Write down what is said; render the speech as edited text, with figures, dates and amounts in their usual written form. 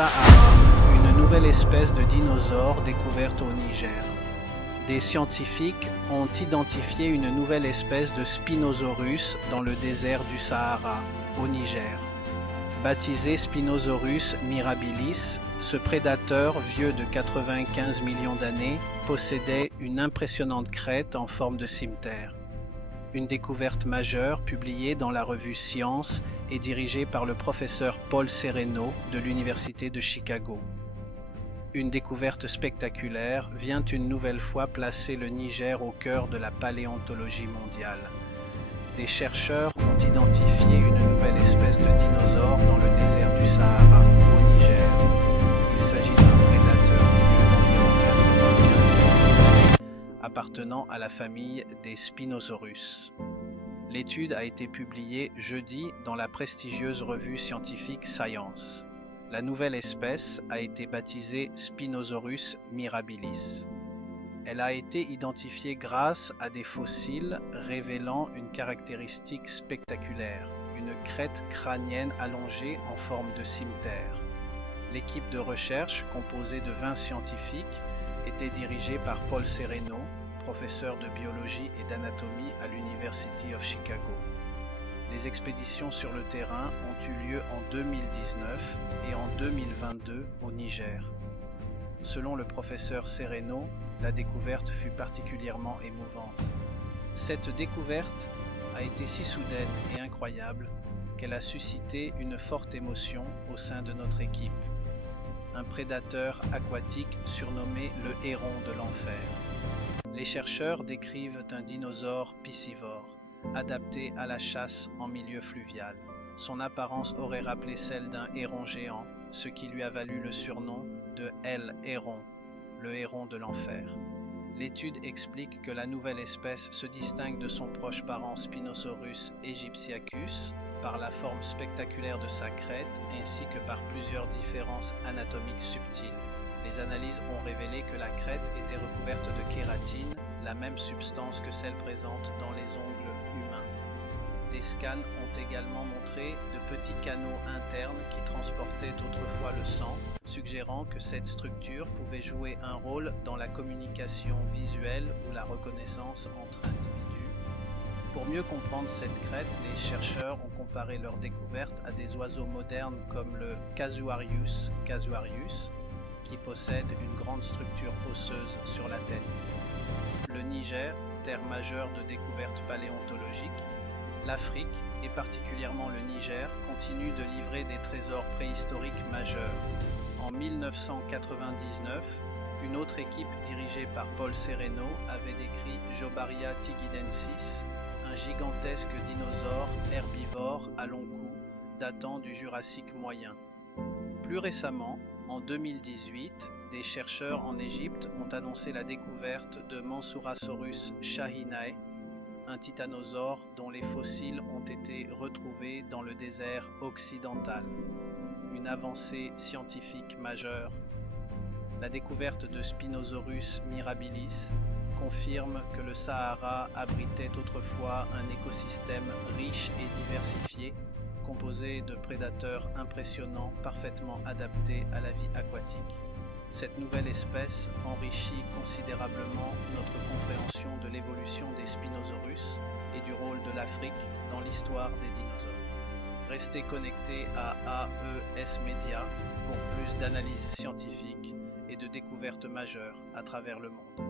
Sahara, une nouvelle espèce de dinosaure découverte au Niger. Des scientifiques ont identifié une nouvelle espèce de Spinosaurus dans le désert du Sahara, au Niger. Baptisé Spinosaurus mirabilis, ce prédateur vieux de 95 millions d'années possédait une impressionnante crête en forme de cimeterre. Une découverte majeure publiée dans la revue Science et dirigée par le professeur Paul Sereno de l'Université de Chicago. Une découverte spectaculaire vient une nouvelle fois placer le Niger au cœur de la paléontologie mondiale. Des chercheurs ont identifié une nouvelle espèce de dinosaure dans le désert du Sahara, au Niger. Il s'agit d'un prédateur vieux d'environ 95 millions, appartenant à la famille des Spinosaurus. L'étude a été publiée jeudi dans la prestigieuse revue scientifique Science. La nouvelle espèce a été baptisée Spinosaurus mirabilis. Elle a été identifiée grâce à des fossiles révélant une caractéristique spectaculaire, une crête crânienne allongée en forme de cimeterre. L'équipe de recherche, composée de 20 scientifiques, était dirigée par Paul Sereno, professeur de biologie et d'anatomie à l'University of Chicago. Les expéditions sur le terrain ont eu lieu en 2019 et en 2022 au Niger. Selon le professeur Sereno, la découverte fut particulièrement émouvante. Cette découverte a été si soudaine et incroyable qu'elle a suscité une forte émotion au sein de notre équipe. Un prédateur aquatique surnommé le héron de l'enfer. Les chercheurs décrivent un dinosaure piscivore, adapté à la chasse en milieu fluvial. Son apparence aurait rappelé celle d'un héron géant, ce qui lui a valu le surnom de El Héron, le héron de l'enfer. L'étude explique que la nouvelle espèce se distingue de son proche parent Spinosaurus aegyptiacus par la forme spectaculaire de sa crête ainsi que par plusieurs différences anatomiques subtiles. Les analyses ont révélé que la crête était recouverte de kératine, la même substance que celle présente dans les ongles humains. Des scans ont également montré de petits canaux internes qui transportaient autrefois le sang, suggérant que cette structure pouvait jouer un rôle dans la communication visuelle ou la reconnaissance entre individus. Pour mieux comprendre cette crête, les chercheurs ont comparé leur découverte à des oiseaux modernes comme le Casuarius casuarius, qui possède une grande structure osseuse sur la tête. Le Niger, terre majeure de découvertes paléontologiques, l'Afrique, et particulièrement le Niger, continue de livrer des trésors préhistoriques majeurs. En 1999, une autre équipe dirigée par Paul Sereno avait décrit Jobaria tigidensis, un gigantesque dinosaure herbivore à long cou datant du Jurassique moyen. Plus récemment, en 2018, des chercheurs en Égypte ont annoncé la découverte de Mansourasaurus shahinae, un titanosaure dont les fossiles ont été retrouvés dans le désert occidental. Une avancée scientifique majeure. La découverte de Spinosaurus mirabilis confirme que le Sahara abritait autrefois un écosystème riche et diversifié, composé de prédateurs impressionnants parfaitement adaptés à la vie aquatique. Cette nouvelle espèce enrichit considérablement notre compréhension de l'évolution des Spinosaurus et du rôle de l'Afrique dans l'histoire des dinosaures. Restez connectés à AES Media pour plus d'analyses scientifiques et de découvertes majeures à travers le monde.